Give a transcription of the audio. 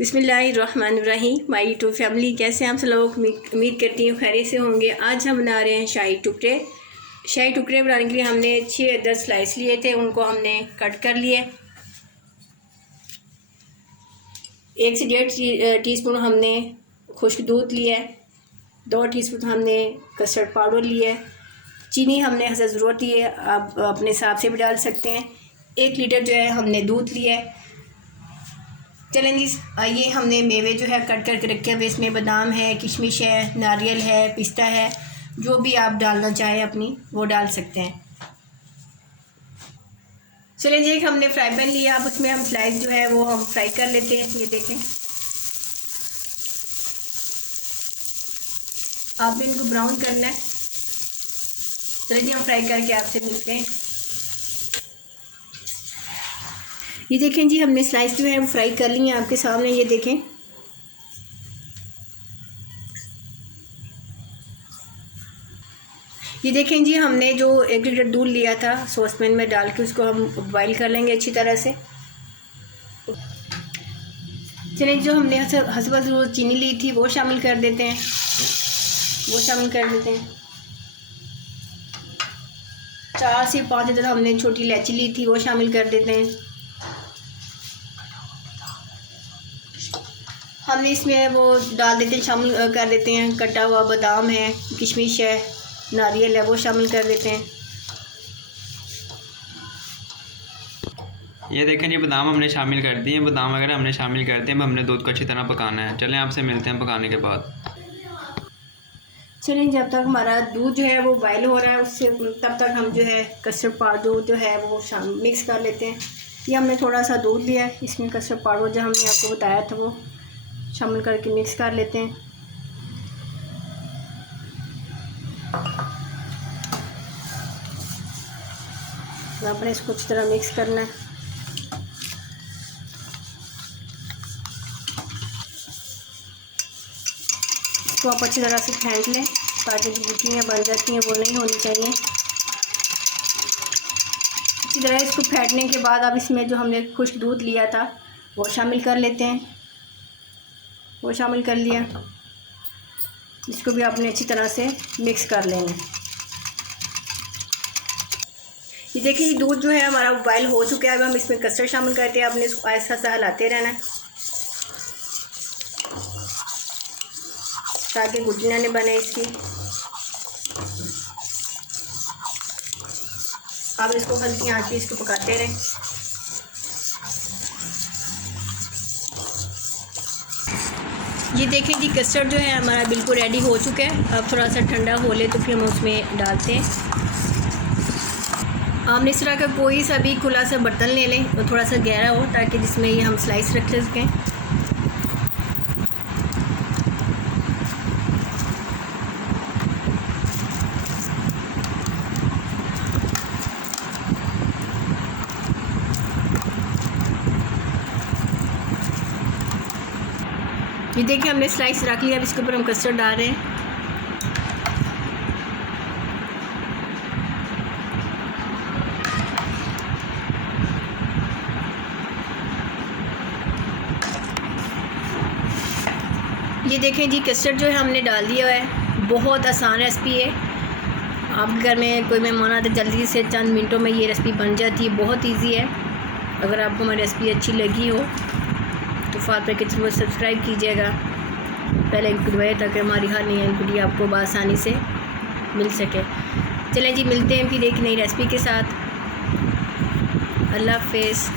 बिस्मिल्लाहिर्रहमानिर्रहीम। My YouTube family, कैसे हैं आप सब लोग? उम्मीद करती हूँ खैरियत से होंगे। आज हम बना रहे हैं शाही टुकड़े। शाही टुकड़े बनाने के लिए हमने 6-10 स्लाइस लिए थे, उनको हमने कट कर लिए। 1 से 1.5 टीस्पून हमने खुश्क दूध लिया है। 2 टीस्पून हमने कस्टर्ड पाउडर लिया है। चीनी हमने हसब ज़रूरत ही है, आप अपने हिसाब से भी डाल सकते हैं। 1 लीटर जो है हमने दूध लिया है। चलें जी, ये हमने मेवे जो है कट करके रखे हुए, इसमें बादाम है, किशमिश है, नारियल है, पिस्ता है, जो भी आप डालना चाहें अपनी वो डाल सकते हैं। चलें जी, एक हमने फ्राई पैन लिया, अब उसमें हम स्लाइस जो है वो हम फ्राई कर लेते हैं। ये देखें, आपने इनको ब्राउन करना है। चलें जी, हम फ्राई करके आपसे मिलते हैं। ये देखें जी, हमने स्लाइस जो है वो फ्राई कर ली हैं आपके सामने। ये देखें, ये देखें जी, हमने जो 1 लीटर दूध लिया था सॉस पैन में डाल के उसको हम बॉईल कर लेंगे अच्छी तरह से। चलिए, जो हमने हसब ज़रूरत चीनी ली थी वो शामिल कर देते हैं। 4 से 5 इधर हमने छोटी इलायची ली थी वो शामिल कर देते हैं। हमने इसमें वो डाल देते हैं, शामिल कर देते हैं कटा हुआ बादाम है, किशमिश है, नारियल है, वो शामिल कर देते हैं। ये देखें जी, बादाम हमने शामिल कर दिए हैं। बादाम वगैरह हमने शामिल कर दिए। हमने दूध को अच्छी तरह पकाना है। चलें, आपसे मिलते हैं पकाने के बाद। चलें, जब तक हमारा दूध जो है वो बॉयल हो रहा है उससे तब तक हम जो है कस्टर्ड पाउडर जो है वो मिक्स कर लेते हैं। ये हमने थोड़ा सा दूध लिया है, इसमें कस्टर्ड पाउडर जो हमने आपको बताया था वो शामिल करके मिक्स कर लेते हैं। आपने इसको अच्छी तरह मिक्स करना है। इसको आप अच्छी तरह से फेंट लें ताकि जो गुठलियाँ बन जाती हैं वो नहीं होनी चाहिए। इसी तरह इसको फेंटने के बाद अब इसमें जो हमने खुश्क दूध लिया था वो शामिल कर लेते हैं। वो शामिल कर लिया, इसको भी आपने अच्छी तरह से मिक्स कर लेना। ये देखिए, दूध जो है हमारा बॉयल हो चुका है। अब हम इसमें कस्टर्ड शामिल करते हैं। आपने इसको आहिस्ता सा हिलाते रहना है ताकि गुठलियाँ नहीं बने इसकी। अब इसको हल्की आंच पे इसको पकाते रहें। ये देखें जी, कस्टर्ड जो है हमारा बिल्कुल रेडी हो चुका है। अब थोड़ा सा ठंडा हो ले तो फिर हम उसमें डालते हैं। हमने इस तरह का कोई सा भी खुला सा बर्तन ले लें और थोड़ा सा गहरा हो ताकि जिसमें ये हम स्लाइस रख सकें। ये देखिए, हमने स्लाइस रख लिया। अब इसके ऊपर हम कस्टर्ड डाल रहे हैं। ये देखें जी, कस्टर्ड जो है हमने डाल दिया है। बहुत आसान रेसिपी है। आपके घर में कोई मेहमान आते जल्दी से चंद मिनटों में ये रेसिपी बन जाती है। बहुत इजी है। अगर आपको हमारी रेसिपी अच्छी लगी हो तो फातिमा किचन को सब्सक्राइब कीजिएगा, पहले इनको दबाइए ताकि हमारी हर नई वीडियो आपको बआसानी से मिल सके। चलें जी, मिलते हैं फिर एक नई रेसिपी के साथ। अल्लाह हाफ़िज़।